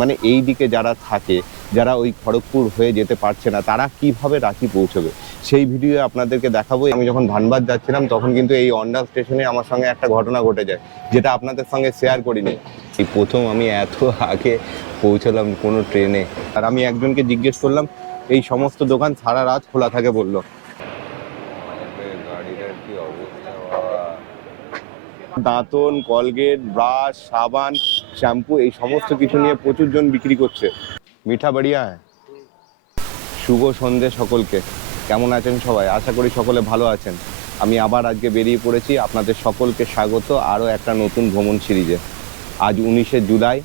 মানে এই দিকে যারা থাকে, যারা ওই খড়গপুর হয়ে যেতে পারছে না, তারা কিভাবে রাঁচি পৌঁছবে সেই ভিডিও আপনাদেরকে দেখাবো। আমি যখন ধানবাদ যাচ্ছিলাম তখন কিন্তু এই অন্ডাল স্টেশনে আমার সঙ্গে একটা ঘটনা ঘটে যায়, যেটা আপনাদের সঙ্গে শেয়ার করিনি। এই প্রথম আমি এত আগে পৌঁছলাম কোনো ট্রেনে। আর আমি একজনকে জিজ্ঞেস করলাম, এই সমস্ত দোকান সারা রাত খোলা থাকে বললো। দাঁতন, কলগেট, ব্রাশ, সাবান, শ্যাম্পু এই সমস্ত কিছু নিয়ে প্রচুর জন বিক্রি করছে। মিঠা বাড়িয়া। শুভ সন্ধে সকলকে। কেমন আছেন সবাই? আশা করি সকলে ভালো আছেন। আমি আবার আজকে বেরিয়ে পড়েছি আপনাদের সকলকে স্বাগত আরও একটা নতুন ভ্রমণ সিরিজে। আজ 19শে জুলাই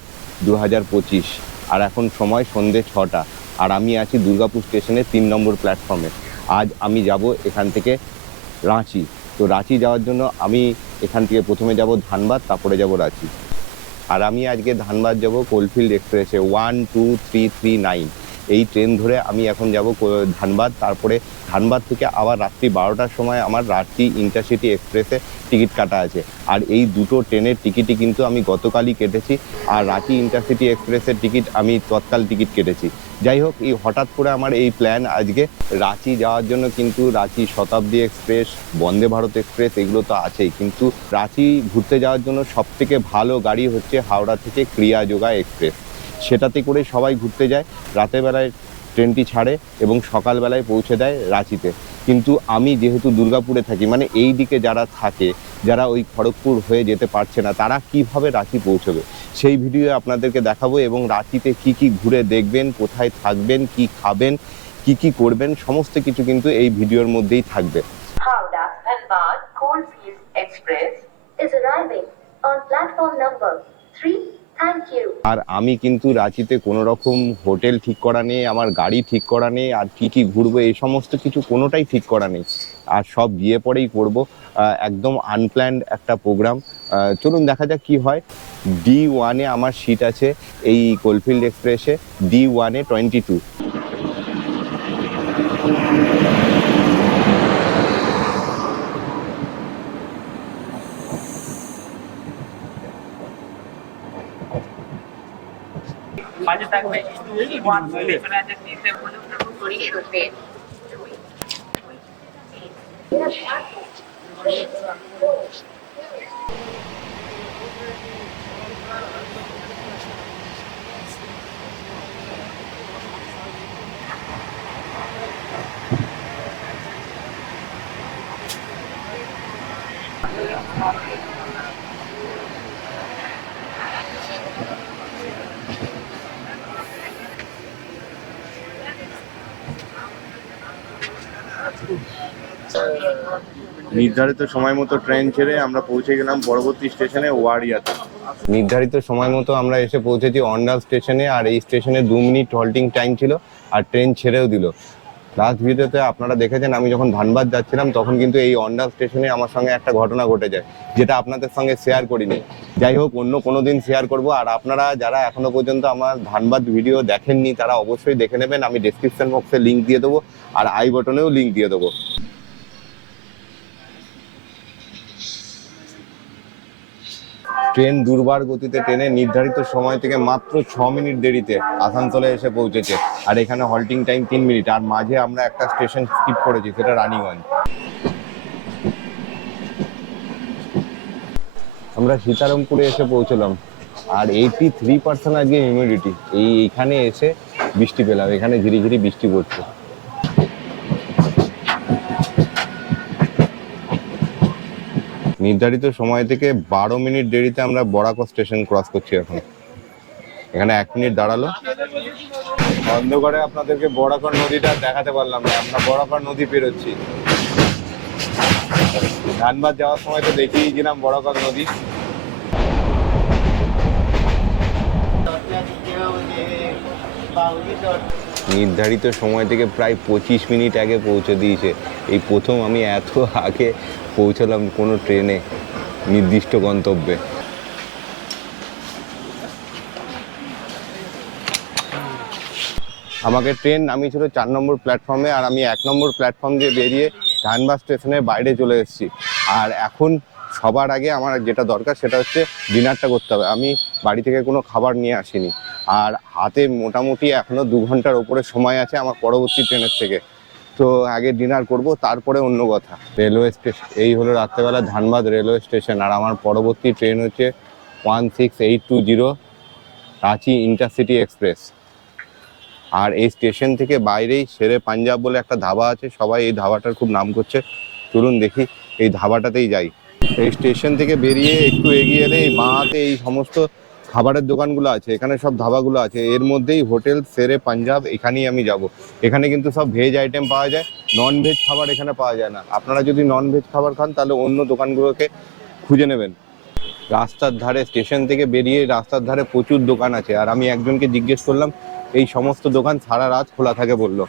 2025, আর এখন সময় সন্ধে 6টা, আর আমি আছি দুর্গাপুর স্টেশনে 3 নম্বর প্ল্যাটফর্মে। আজ আমি যাব এখান থেকে রাঁচি। তো রাঁচি যাওয়ার জন্য আমি এখান থেকে প্রথমে যাব ধানবাদ, তারপরে যাব রাঁচি। আর আমি আজকে ধানবাদ যাব কোলফিল্ড এক্সপ্রেসে 12339 এই ট্রেন ধরে আমি এখন যাব ধানবাদ। তারপরে ধানবাদ থেকে আবার রাত্রি 12টার সময় আমার রাঁচি ইন্টারসিটি এক্সপ্রেসে টিকিট কাটা আছে। আর এই দুটো ট্রেনের টিকিটই কিন্তু আমি গতকালই কেটেছি, আর রাঁচি ইন্টারসিটি এক্সপ্রেসের টিকিট আমি তৎকাল টিকিট কেটেছি। যাই হোক, এই হঠাৎ করে আমার এই প্ল্যান আজকে রাঁচি যাওয়ার জন্য। কিন্তু রাঁচি শতাব্দী এক্সপ্রেস, বন্দে ভারত এক্সপ্রেস এগুলো তো আছেই, কিন্তু রাঁচি ঘুরতে যাওয়ার জন্য সবথেকে ভালো গাড়ি হচ্ছে হাওড়া থেকে ক্রিয়াযোগা এক্সপ্রেস। সেটাতে করে সবাই ঘুরতে যায়। রাতের বেলায় ট্রেনটি ছাড়ে এবং সকালবেলায় পৌঁছে দেয় রাঁচিতে। কিন্তু আমি যেহেতু দুর্গাপুরে থাকি, মানে এই দিকে যারা থাকে, যারা ওই খড়গপুর হয়ে যেতে পারছে না, তারা কিভাবে রাঁচি পৌঁছবে সেই ভিডিও আপনাদেরকে দেখাবো। এবং রাঁচিতে কি কি ঘুরে দেখবেন, কোথায় থাকবেন, কি খাবেন, কি কি করবেন, সমস্ত কিছু কিন্তু এই ভিডিওর মধ্যেই থাকবে। Howrah Dhanbad Coalfield Express is arriving on platform number 3. Thank you. আর আমি কিন্তু রাঁচিতে কোনো রকম হোটেল ঠিক করা নেই, আমার গাড়ি ঠিক করা নেই, আর কি কি ঘুরবো এই সমস্ত কিছু কোনোটাই ঠিক করা নেই। আর সব গিয়ে পরেই করবো, একদম আনপ্ল্যান্ড একটা প্রোগ্রাম। চলুন দেখা যাক কি হয়। D1 আমার সিট আছে এই কোলফিল্ড এক্সপ্রেসে, D1 22। মাঝে থাকবে পেছনে আছে সিটে পরিশোধের নির্ধারিত সময় মতো ট্রেন ছেড়ে আমরা পৌঁছে গেলাম পরবর্তী স্টেশনে ওয়ারিয়াতে। নির্ধারিত সময় মতো আমরা এসে পৌঁছেছি অন্ডাল স্টেশনে। আর এই স্টেশনে 2 মিনিট হল্টিং টাইম ছিল, আর ট্রেন ছেড়েও দিল। লাস্ট ভিডিওতে আপনারা দেখেছেন আমি যখন ধানবাদ যাচ্ছিলাম তখন কিন্তু এই অন্ডাল স্টেশনে আমার সঙ্গে একটা ঘটনা ঘটে যায়, যেটা আপনাদের সঙ্গে শেয়ার করিনি। যাই হোক, অন্য কোনো দিন শেয়ার করব। আর আপনারা যারা এখনো পর্যন্ত আমার ধানবাদ ভিডিও দেখেননি তারা অবশ্যই দেখে নেবেন। আমি ডেসক্রিপশন বক্সে লিঙ্ক দিয়ে দেবো, আর আই বটনেও লিঙ্ক দিয়ে দেবো। ট্রেন দুর্বার গতিতে ট্রেনে নির্ধারিত সময় থেকে মাত্র 6 মিনিট দেরিতে আসানসোলে এসে পৌঁছেছে। আর এখানে হল্টিং টাইম 3 মিনিট। আর মাঝে আমরা একটা স্টেশন স্কিপ করেছি, সেটা রানীগঞ্জ। আমরা সীতারামপুরে এসে পৌঁছলাম। আর 83% আজকে হিউমিডিটি। এইখানে এসে বৃষ্টি পেলাম, এখানে ঝিরিঝিরি বৃষ্টি পড়ছে। নির্ধারিত সময় থেকে 12 মিনিট দেরিতে আমরা বরাকর স্টেশন ক্রস করছি। এখন এখানে 1 মিনিট দাঁড়ালো। অন্ধকারে আপনাদেরকে বরাকর নদীটা দেখাতে পারলাম না, আমরা বরাকর নদী পেরোচ্ছি। ধানবাদ যাওয়ার সময় তো দেখিয়েছিলাম বরাকর নদী। নির্ধারিত সময় থেকে প্রায় 25 মিনিট আগে পৌঁছে দিয়েছে। এই প্রথম আমি এত আগে পৌঁছলাম কোনো ট্রেনে নির্দিষ্ট গন্তব্যে। আমাকে ট্রেন নামিয়েছিল 4 নম্বর প্ল্যাটফর্মে, আর আমি 1 নম্বর প্ল্যাটফর্ম দিয়ে বেরিয়ে ধানবাদ স্টেশনের বাইরে চলে এসেছি। আর এখন সবার আগে আমার যেটা দরকার সেটা হচ্ছে ডিনারটা করতে হবে। আমি বাড়ি থেকে কোনো খাবার নিয়ে আসিনি, আর হাতে মোটামুটি এখনো 2 ঘন্টার ওপরে সময় আছে আমার পরবর্তী ট্রেনের থেকে। তো আগে ডিনার করব, তারপরে অন্য কথা। রেলওয়ে স্টেশন, এই হলো রাত্রেবেলা ধানবাদ রেলওয়ে স্টেশন। আর আমার পরবর্তী ট্রেন হচ্ছে 16820 রাঁচি ইন্টারসিটি এক্সপ্রেস। আর এই স্টেশন থেকে বাইরেই শেরে পাঞ্জাব বলে একটা ধাবা আছে, সবাই এই ধাবাটার খুব নাম করছে। চলুন দেখি, এই ধাবাটাতেই যাই। এই স্টেশন থেকে বেরিয়ে একটু এগিয়ে এলে এই বাঁহাতে এই সমস্ত খাবারের দোকানগুলো আছে, এখানে সব ধাবাগুলো আছে। এর মধ্যেই হোটেল শেরে পাঞ্জাব, এখানেই আমি যাব। এখানে কিন্তু সব ভেজ আইটেম পাওয়া যায়, নন ভেজ খাবার এখানে পাওয়া যায় না। আপনারা যদি নন ভেজ খাবার খান তাহলে অন্য দোকানগুলোকে খুঁজে নেবেন। রাস্তার ধারে, স্টেশন থেকে বেরিয়ে রাস্তার ধারে প্রচুর দোকান আছে। আর আমি একজনকে জিজ্ঞেস করলাম, এই সমস্ত দোকান সারা রাত খোলা থাকে বললো।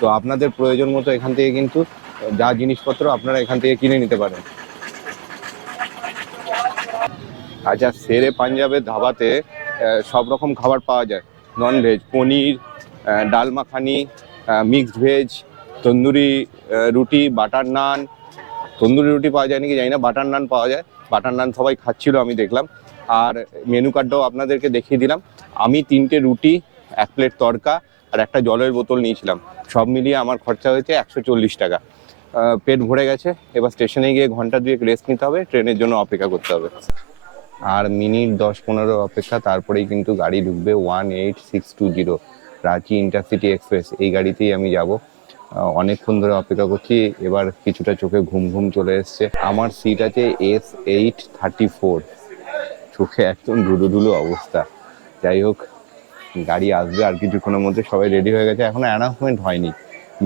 তো আপনাদের প্রয়োজন মতো এখান থেকে কিন্তু যা জিনিসপত্র আপনারা এখান থেকে কিনে নিতে পারেন। আচ্ছা, শেরে পাঞ্জাবের ধাবাতে সব রকম খাবার পাওয়া যায়, নন ভেজ, পনির, ডাল মাখানি, মিক্সড ভেজ, তন্দুরি রুটি, বাটার নান। তন্দুরি রুটি পাওয়া যায় নাকি জানি না, বাটার নান পাওয়া যায়। বাটার নান সবাই খাচ্ছিল, আমি দেখলাম। আর মেনু কার্ডটাও আপনাদেরকে দেখিয়ে দিলাম। আমি 3টে রুটি, 1 প্লেট তড়কা আর একটা জলের বোতল নিয়েছিলাম। সব মিলিয়ে আমার খরচা হয়েছে 140 টাকা। পেট ভরে গেছে। এবার স্টেশনে গিয়ে ঘন্টা 2 রেস্ট নিতে হবে, ট্রেনের জন্য অপেক্ষা করতে হবে। আর মিনিট 10-15 অপেক্ষা, তারপরেই কিন্তু গাড়ি ঢুকবে 18620 রাঁচি ইন্টারসিটি এক্সপ্রেস। এই গাড়িতেই আমি যাব। অনেকক্ষণ ধরে অপেক্ষা করছি, এবার কিছুটা চোখে ঘুম ঘুম চলে এসছে। আমার সিট আছে S834, চোখে একদম ঢুলুঢুলু অবস্থা। যাই হোক, গাড়ি আসবে আর কিছুক্ষণের মধ্যে। সবাই রেডি হয়ে গেছে, এখনো অ্যানাউন্সমেন্ট হয়নি।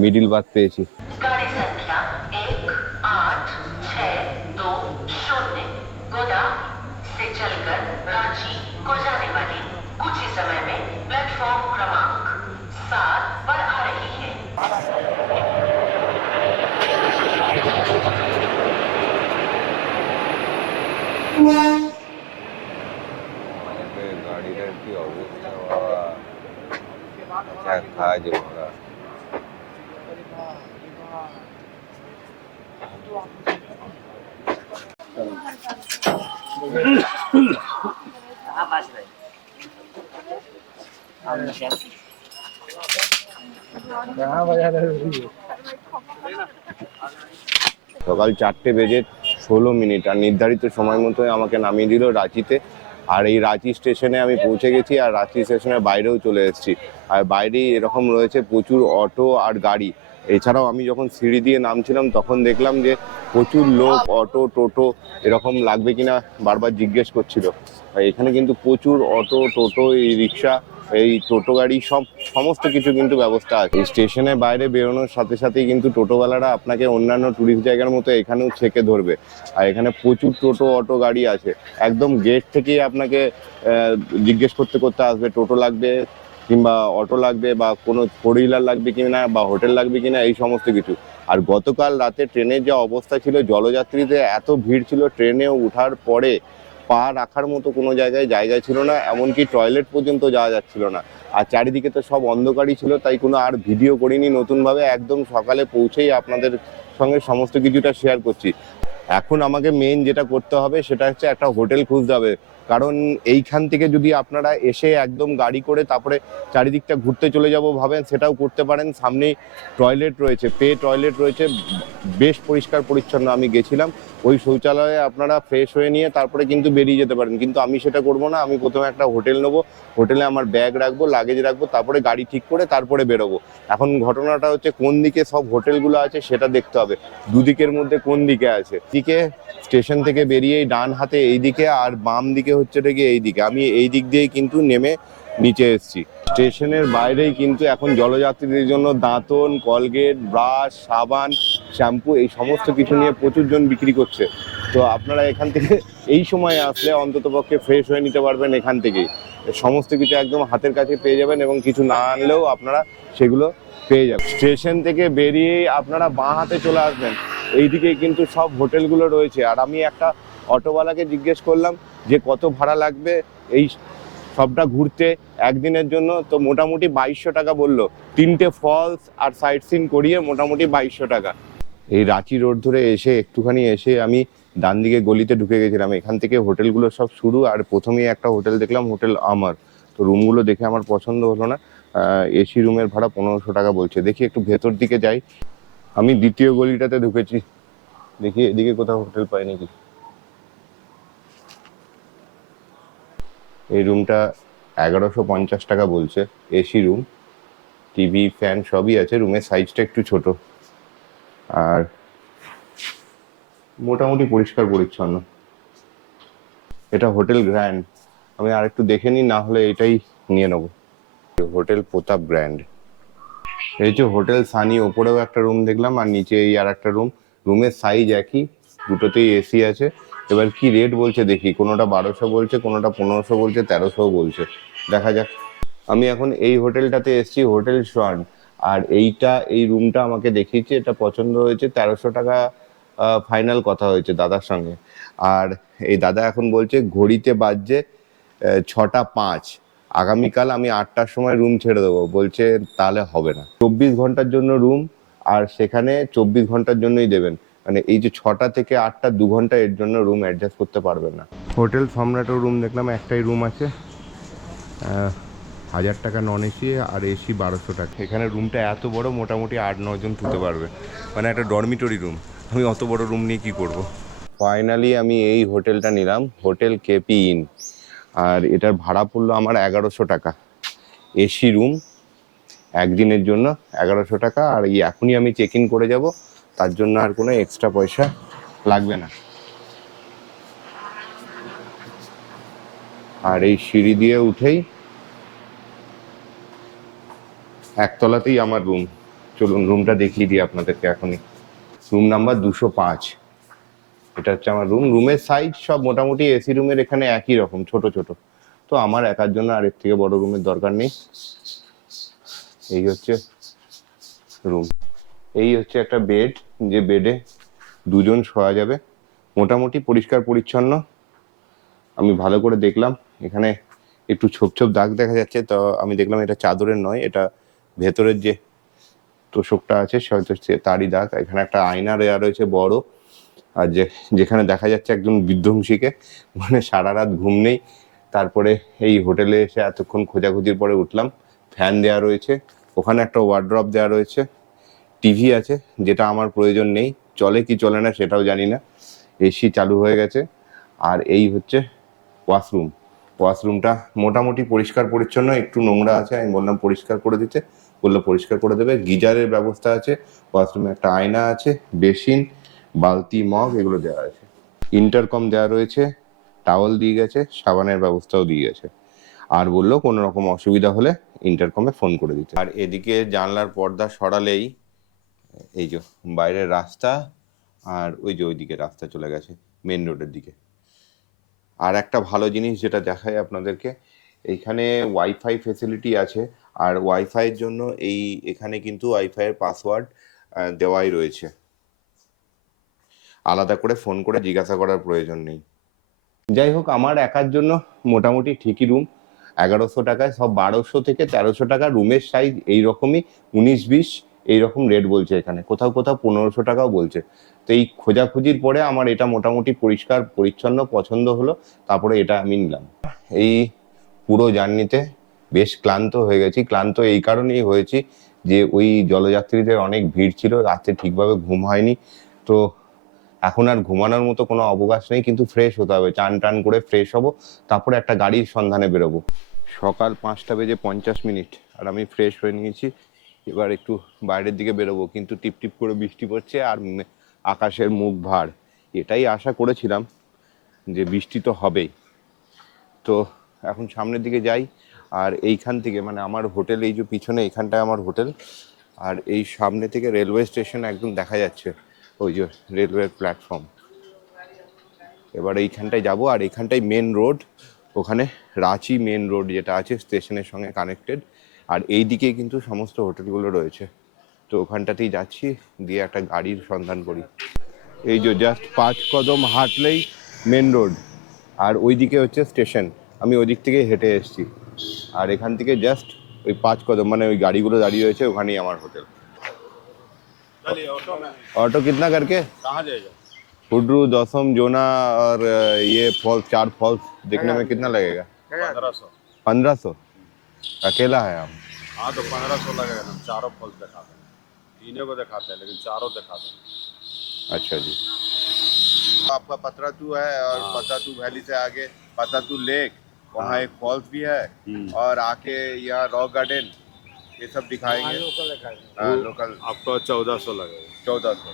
মিডিল বার্থ পেয়েছি। गाड़ी संख्या 18620 गोदावरी से चलकर रांची को जाने वाली कुछ ही समय में प्लेटफॉर्म क्रमांक 7 पर आ रही है। গাড়িটার কি অবস্থা বাবা, কাজ ওরা। कहाँ बाज रहे সকাল 4:16 আর নির্ধারিত সময় মতো আমাকে নামিয়ে দিল রাঁচিতে। আর এই রাঁচি স্টেশনে আমি পৌঁছে গেছি, আর রাঁচি স্টেশনের বাইরেও চলে এসেছি। আর বাইরেই এরকম রয়েছে প্রচুর অটো আর গাড়ি। এছাড়াও আমি যখন সিঁড়ি দিয়ে নামছিলাম তখন দেখলাম যে প্রচুর লোক, অটো, টোটো এরকম লাগবে কিনা বারবার জিজ্ঞেস করছিল। আর এখানে কিন্তু প্রচুর অটো, টোটো, এই রিক্সা, এই টোটো গাড়ি, সমস্ত কিছু কিন্তু ব্যবস্থা আছে। এই স্টেশনের বাইরে বেরোনোর সাথে সাথেই কিন্তু টোটোওয়ালারা আপনাকে অন্যান্য টুরিস্ট জায়গার মতো এখানেও ছেঁকে ধরবে। আর এখানে প্রচুর টোটো, অটো গাড়ি আছে। একদম গেট থেকেই আপনাকে জিজ্ঞেস করতে করতে আসবে টোটো লাগবে কিংবা অটো লাগবে, বা কোনো 4 হুইলার লাগবে কিনা, বা হোটেল লাগবে কিনা, এই সমস্ত কিছু। আর গতকাল রাতে ট্রেনের যে অবস্থা ছিল, জলযাত্রীদের এত ভিড় ছিল, ট্রেনে ওঠার পরে পা রাখার মতো কোনো জায়গা ছিল না, এমনকি টয়লেট পর্যন্ত যাওয়া যাচ্ছিল না। আর চারিদিকে তো সব অন্ধকারই ছিল, তাই কোনো আর ভিডিও করিনি নতুনভাবে। একদম সকালে পৌঁছেই আপনাদের সঙ্গে সমস্ত কিছুটা শেয়ার করছি। এখন আমাকে মেন যেটা করতে হবে সেটা হচ্ছে একটা হোটেল খুঁজতে হবে। কারণ এইখান থেকে যদি আপনারা এসে একদম গাড়ি করে তারপরে চারিদিকটা ঘুরতে চলে যাব ভাবেন, সেটাও করতে পারেন। সামনেই টয়লেট রয়েছে, টয়লেট রয়েছে, বেশ পরিষ্কার পরিচ্ছন্ন। আমি গেছিলাম, ওই শৌচালয়ে আপনারা ফ্রেশ হয়ে নিয়ে তারপরে কিন্তু বেরিয়ে যেতে পারেন। কিন্তু আমি সেটা করব না। আমি প্রথমে একটা হোটেল নেবো, হোটেলে আমার ব্যাগ রাখবো, লাগেজ রাখবো, তারপরে গাড়ি ঠিক করে তারপরে বেরোবো। এখন ঘটনাটা হচ্ছে কোন দিকে সব হোটেলগুলো আছে সেটা দেখতে হবে, দুদিকের মধ্যে কোন দিকে আছে। দিকে স্টেশন থেকে বেরিয়েই ডান হাতে এই দিকে, আর বাম দিকে হচ্ছে গিয়ে এই দিকে। আমি এই দিক দিয়েই কিন্তু নেমে নিচে এসেছি। স্টেশনের বাইরেই কিন্তু এখন জলযাত্রীদের জন্য দাঁতন, কলগেট, ব্রাশ, সাবান, শ্যাম্পু এই সমস্ত কিছু নিয়ে প্রচুর জন বিক্রি করছে। তো আপনারা এখান থেকে এই সময় আসলে অন্ততপক্ষে ফ্রেশ হয়ে নিতে পারবেন এখান থেকেই। সমস্ত কিছু একদম হাতের কাছে পেয়ে যাবেন, এবং কিছু না আনলেও আপনারা সেগুলো পেয়ে যাবেন। স্টেশন থেকে বেরিয়েই আপনারা বাঁ হাতে চলে আসবেন, এইদিকে কিন্তু সব হোটেলগুলো রয়েছে। আর আমি একটা অটোওয়ালাকে জিজ্ঞেস করলাম যে কত ভাড়া লাগবে এই সবটা ঘুরতে একদিনের জন্য। তো মোটামুটি 2200 টাকা বললো, 3টে ফলস আর সাইট সিন করিয়ে মোটামুটি 2200 টাকা। এই রাঁচি রোড ধরে একটুখানি এসে আমি ডান দিকে গলিতে ঢুকে গেছিলাম। এখান থেকে হোটেলগুলো সব শুরু। আর প্রথমেই একটা হোটেল দেখলাম, হোটেল আমার। তো রুমগুলো দেখে আমার পছন্দ হলো না। এসি রুমের ভাড়া 1500 টাকা বলছে। দেখি একটু ভেতর দিকে যাই। আমি দ্বিতীয় গলিটাতে ঢুকেছি, দেখি এদিকে কোথাও হোটেল পাই নাকি। এই রুমটা 1150 টাকা বলছে, এসি রুম, টিভি ফ্যান সবই আছে। রুমের সাইজটা একটু ছোট আর মোটামুটি পরিষ্কার পরিচ্ছন্ন। এটা হোটেল গ্র্যান্ড, আমি আর একটু দেখে নিই, না হলে এটাই নিয়ে নেবো। হোটেল প্রতাপ গ্র্যান্ড। এই যে হোটেল সানি, ওপরেও একটা রুম দেখলাম আর নিচে এই আর একটা রুম। রুমের সাইজ একই, দুটোতেই এসি আছে। এবার কি রেট বলছে দেখি, কোনোটা 1200 বলছে, কোনোটা 1500 বলছে, 1300 বলছে। দেখা যাক। আমি এখন এই হোটেলটাতে এসেছি, হোটেল সোয়ান। আর এই রুমটা আমাকে দেখিয়েছে, এটা পছন্দ হয়েছে। 1300 টাকা ফাইনাল কথা হয়েছে দাদার সঙ্গে। আর এই দাদা এখন বলছে ঘড়িতে বাজছে 6টা 5, আগামীকাল আমি 8টার সময় রুম ছেড়ে দেবো। বলছে তাহলে হবে না, 24 ঘন্টার জন্য রুম, আর সেখানে 24 ঘন্টার জন্যই দেবেন। মানে এই যে 6টা থেকে 8টা 2 ঘন্টা এর জন্য রুম অ্যাডজাস্ট করতে পারবেন না। হোটেল সম্রাটের রুম দেখলাম, একটাই রুম আছে, 1000 টাকা নন এসি, আর এসি 1200 টাকা। এখানে রুমটা এত বড়, মোটামুটি 8-9 জন শুতে পারবে, মানে একটা ডরমিটরি রুম। আমি অত বড় রুম নিয়ে কি করব। ফাইনালি আমি এই হোটেলটা নিলাম, হোটেল কেপি ইন। আর এটার ভাড়া পড়লো আমার 1100 টাকা। এসি রুম, একদিনের জন্য 1100 টাকা। আর এই এখনই আমি চেক ইন করে যাব, তার জন্য আর কোনো এক্সট্রা পয়সা লাগবে না। আর এই সিঁড়ি দিয়ে উঠেই একতলাতেই আমার রুম। চলুন রুমটা দেখিয়ে দিই আপনাদেরকে এখনই। রুম নাম্বার 205, এটা হচ্ছে আমার রুম। রুমের সাইজ সব মোটামুটি এসি রুমের এখানে একই রকম, ছোট ছোট। তো আমার একার জন্য আর এর থেকে বড় রুমের দরকার নেই। এই হচ্ছে রুম, এই হচ্ছে একটা বেড, যে বেডে 2 জন শোয়া যাবে। মোটামুটি পরিষ্কার পরিচ্ছন্ন। আমি ভালো করে দেখলাম, এখানে একটু ছোপ ছোপ দাগ দেখা যাচ্ছে, তো আমি দেখলাম এটা চাদরের নয়, এটা ভেতরের যে তোষকটা আছে তারই দাগ। এখানে একটা আয়না দেওয়া রয়েছে বড়, আর যেখানে দেখা যাচ্ছে একজন বিধ্বংসীকে, মানে সারা রাত ঘুম নেই। তারপরে এই হোটেলে এসে এতক্ষণ খোঁজাখুঁজির পরে উঠলাম। ফ্যান দেওয়া রয়েছে, ওখানে একটা ওয়ার্ড্রপ দেওয়া রয়েছে, টিভি আছে যেটা আমার প্রয়োজন নেই, চলে কি চলে না সেটাও জানি না, এসি চালু হয়ে গেছে। আর এই হচ্ছে ওয়াশরুম। ওয়াশরুমটা মোটামুটি পরিষ্কার পরিচ্ছন্ন, একটু নোংরা আছে, আমি বললাম পরিষ্কার করে দিতে, বললো পরিষ্কার করে দেবে। গিজারের ব্যবস্থা আছে, ওয়াশরুমে একটা আয়না আছে, বেসিন, বালতি, মগ এগুলো দেওয়া আছে। ইন্টারকম দেওয়া রয়েছে, টাওয়াল দিয়ে গেছে, সাবানের ব্যবস্থাও দিয়ে গেছে। আর বললো কোনো রকম অসুবিধা হলে ইন্টারকমে ফোন করে দিতে। আর এদিকে জানলার পর্দা সরালেই এই যে বাইরের রাস্তা, আর ওই যে ওইদিকে রাস্তা চলে গেছে মেন রোডের দিকে। আর একটা ভালো জিনিস যেটা দেখায় আপনাদেরকে, এইখানে ওয়াইফাই ফেসিলিটি আছে। আর ওয়াইফাইয়ের জন্য এখানে কিন্তু ওয়াইফাইয়ের পাসওয়ার্ড দেওয়াই রয়েছে, আলাদা করে ফোন করে জিজ্ঞাসা করার প্রয়োজন নেই। যাই হোক, আমার একার জন্য মোটামুটি ঠিকই রুম। 1100 টাকায় সব 1200 থেকে 1300 টাকা রুমের সাইজ এইরকমই, 19-20 এইরকম রেট বলছে এখানে, কোথাও কোথাও 1500 টাকাও বলছে। তো এই খোঁজাখুঁজির পরে আমার এটা মোটামুটি পরিষ্কার পরিচ্ছন্ন পছন্দ হলো, তারপরে এটা আমি নিলাম। এই পুরো জার্নিতে বেশ ক্লান্ত হয়ে গেছি। ক্লান্ত এই কারণেই হয়েছি যে ওই জলযাত্রীদের অনেক ভিড় ছিল, রাতে ঠিকভাবে ঘুম হয়নি। তো এখন আর ঘুমানোর মতো কোনো অবকাশ নেই, কিন্তু ফ্রেশ হতে হবে, চান টান করে ফ্রেশ হব, তারপরে একটা গাড়ির সন্ধানে বেরোবো। সকাল 5:50, আর আমি ফ্রেশ হয়ে নিয়েছি। এবার একটু বাইরের দিকে বেরোবো, কিন্তু টিপ টিপ করে বৃষ্টি পড়ছে আর আকাশের মুখ ভার। এটাই আশা করেছিলাম যে বৃষ্টি তো হবেই। তো এখন সামনের দিকে যাই। আর এইখান থেকে মানে আমার হোটেল, এই যে পিছনে এখানটায় আমার হোটেল, আর এই সামনে থেকে রেলওয়ে স্টেশন একদম দেখা যাচ্ছে, ওই যে রেলওয়ে প্ল্যাটফর্ম। এবার এইখানটায় যাব, আর এইখানটায় মেন রোড, ওখানে রাঁচি মেন রোড যেটা আছে স্টেশনের সঙ্গে কানেক্টেড। আর এই দিকে কিন্তু সমস্ত হোটেলগুলো রয়েছে। তো ওখানটাতেই যাচ্ছি, দিয়ে একটা গাড়ির সন্ধান করি। এই যে জাস্ট 5 কদম হাঁটলেই মেন রোড, আর ওই দিকে হচ্ছে স্টেশন। আমি ওই দিক থেকে হেঁটে এসেছি, আর এখান থেকে জাস্ট ওই 5 কদম, মানে ওই গাড়িগুলো দাঁড়িয়ে রয়েছে, ওখানেই আমার হোটেল। ऑटो कितना करके? कहाँ जाएगा? हुड्रू, दौसम, जोना और ये फॉल्स, 4 फॉल्स देखने में कितना लगेगा? 1500। 1500। अकेला है आप? हाँ तो 1500 लगेगा ना, हम चारों फॉल्स दिखाते हैं, तीनों को दिखाते हैं लेकिन चारों दिखाते हैं। अच्छा जी। आपका पतरातू है और पतरातू वैली से आगे पतरातू लेक, वहाँ एक फॉल्स भी है और आके यहाँ रॉक गार्डन, ये सब दिखाएंगे। हाँ लोकल। आपको 1400 लगेगा। 1400,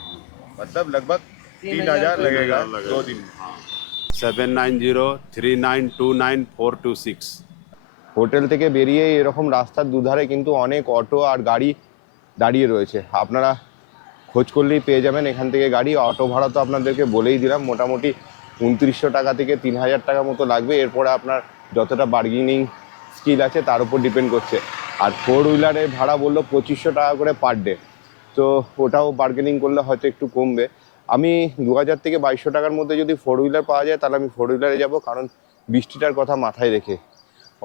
मतलब लगभग 3000 लगेगा 2 दिन। 7903929426। হোটেল থেকে বেরিয়ে এরকম রাস্তার দুধারে কিন্তু অনেক অটো আর গাড়ি দাঁড়িয়ে রয়েছে, আপনারা খোঁজ করলেই পেয়ে যাবেন এখান থেকে গাড়ি। অটো ভাড়া তো আপনাদেরকে বলেই দিলাম, মোটামুটি 2900 টাকা থেকে 3000 টাকা মতো লাগবে। এরপরে আপনার যতটা বার্গেনিং স্কিল আছে তার উপর ডিপেন্ড করছে। আর 4 হুইলারের ভাড়া বললো 2500 টাকা করে পার ডে, তো ওটাও বার্গেনিং করলে হয়তো একটু কমবে। আমি 2000 থেকে 2200 টাকার মধ্যে যদি 4 হুইলার পাওয়া যায় তাহলে আমি 4 হুইলারে যাব, কারণ বৃষ্টিটার কথা মাথায় রেখে।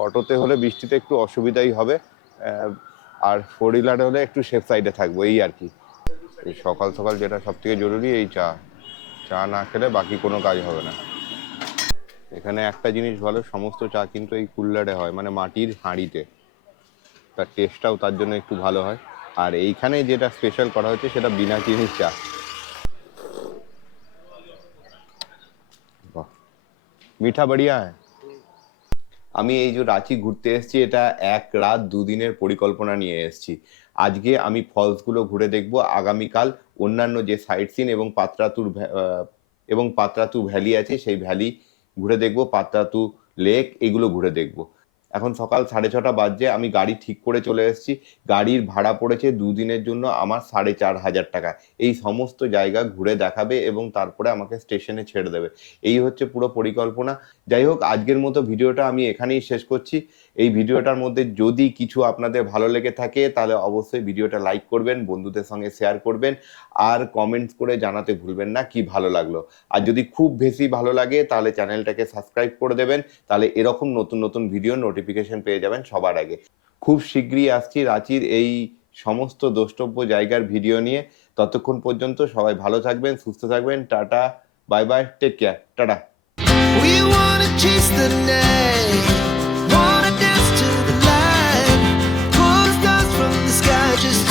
অটোতে হলে বৃষ্টিতে একটু অসুবিধাই হবে, আর 4 হুইলারে হলে একটু সেফ সাইডে থাকবো, এই আর কি। এই সকাল সকাল যেটা সব থেকে জরুরি, এই চা না খেলে বাকি কোনো কাজ হবে না। এখানে একটা জিনিস ভালো, সমস্ত চা কিন্তু এই কুল্লারে হয়, মানে মাটির হাঁড়িতে, তার টেস্টটাও তার জন্য একটু ভালো হয়। আর এইখানে যেটা স্পেশাল করা হচ্ছে সেটা বিনা চিনির চা। বাহ, মিঠা বড়িয়া হ্যাঁ। আমি এই যে রাঁচি ঘুরতে এসেছি, এটা 1 রাত 2 দিনের পরিকল্পনা নিয়ে এসেছি। আজকে আমি ফলসগুলো ঘুরে দেখব, আগামীকাল অন্যান্য যে সাইট সিন এবং পাত্রাতু ভ্যালি আছে সেই ভ্যালি ঘুরে দেখব, পাত্রাতু লেক এগুলো ঘুরে দেখব। এখন সকাল 6:30 বাজছে, আমি গাড়ি ঠিক করে চলে এসেছি। গাড়ির ভাড়া পড়েছে 2 দিনের জন্য আমার 4500 টাকা। এই সমস্ত জায়গা ঘুরে দেখাবে এবং তারপরে আমাকে স্টেশনে ছেড়ে দেবে, এই হচ্ছে পুরো পরিকল্পনা। যাই হোক, আজকের মতো ভিডিওটা আমি এখানেই শেষ করছি। এই ভিডিওটার মধ্যে যদি কিছু আপনাদের ভালো লেগে থাকে তাহলে অবশ্যই ভিডিওটা লাইক করবেন, বন্ধুদের সঙ্গে শেয়ার করবেন, আর কমেন্টস করে জানাতে ভুলবেন না কি ভালো লাগলো। আর যদি খুব বেশি ভালো লাগে তাহলে চ্যানেলটাকে সাবস্ক্রাইব করে দেবেন, তাহলে এরকম নতুন নতুন ভিডিও নোটিফিকেশন পেয়ে যাবেন সবার আগে। খুব শীঘ্রই আসছি রাঁচির এই সমস্ত দ্রষ্টব্য জায়গার ভিডিও নিয়ে। ততক্ষণ পর্যন্ত সবাই ভালো থাকবেন, সুস্থ থাকবেন। Tata, bye bye, take care, tata. We wanna chase the night, wanna dance to the light, pull stars from the sky just